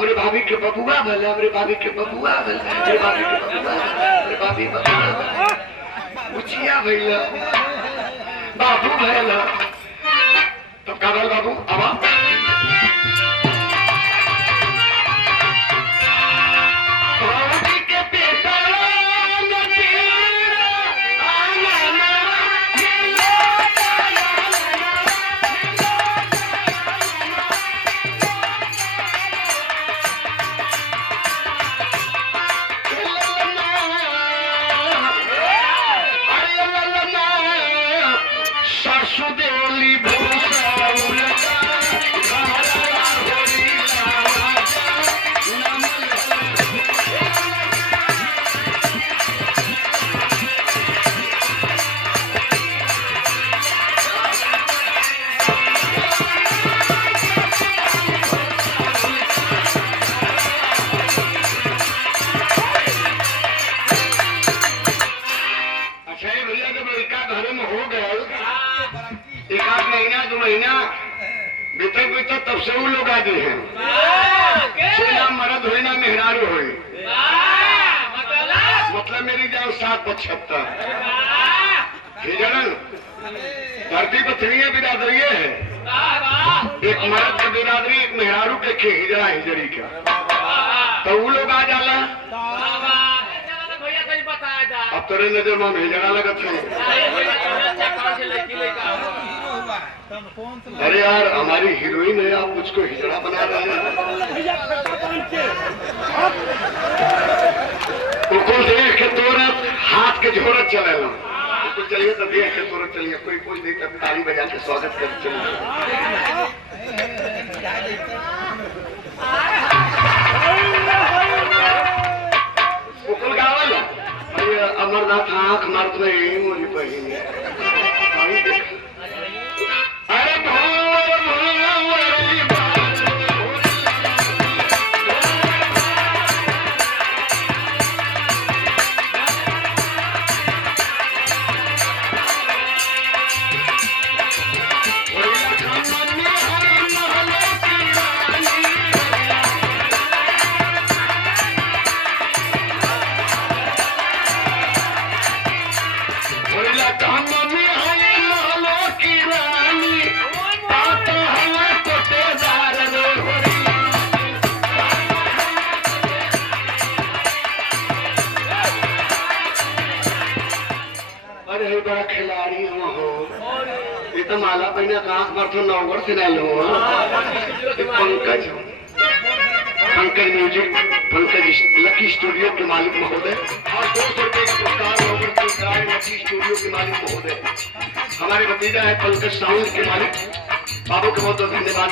हमरे भाभी के बबुआ भले, हमरे भाभी के बबुआ भले, हमरे भाभी के बबुआ भले, हमरे भाभी बबुआ बुचिया भैया बाबू भैया। तब का भल बाबू आवा तब से वो लोग आते हैं ना मरद हुई ना मेहरारू हुई मतलब मेरी जान 775 हिजड़न धरती पर 3 बिरादरी है, एक मर्द का बिरादरी एक मेहरारू के हिजड़ा हिजड़ी का, तो वो लोग आ जाला। अब तेरे नजर में हिजड़ा लगत है। अरे यार हमारी हीरोइन है, आप मुझको हिजड़ा बना रहे हैं। उनको देख के तोरत हाथ के झोरत चले लो, तो चलिए तो देख के तोरत चलिए, कोई कुछ नहीं तब ताली बजा के स्वागत कर चलिए। उकुल गावल अमरनाथ आंख मारत में यही मोरी बहिनी बड़ा खिलाड़ी हो, ये तो माला बहने आंख पर तो नौगढ़ से डालो। पंकज पंकज म्यूजिक, पंकज लकी स्टूडियो के मालिक महोदय और 200 रुपए का पुरस्कार नौगढ़ पुरस्कार लकी स्टूडियो के मालिक महोदय, हमारे भतीजा है पंकज साउंड के मालिक बाबू के बहुत बहुत धन्यवाद।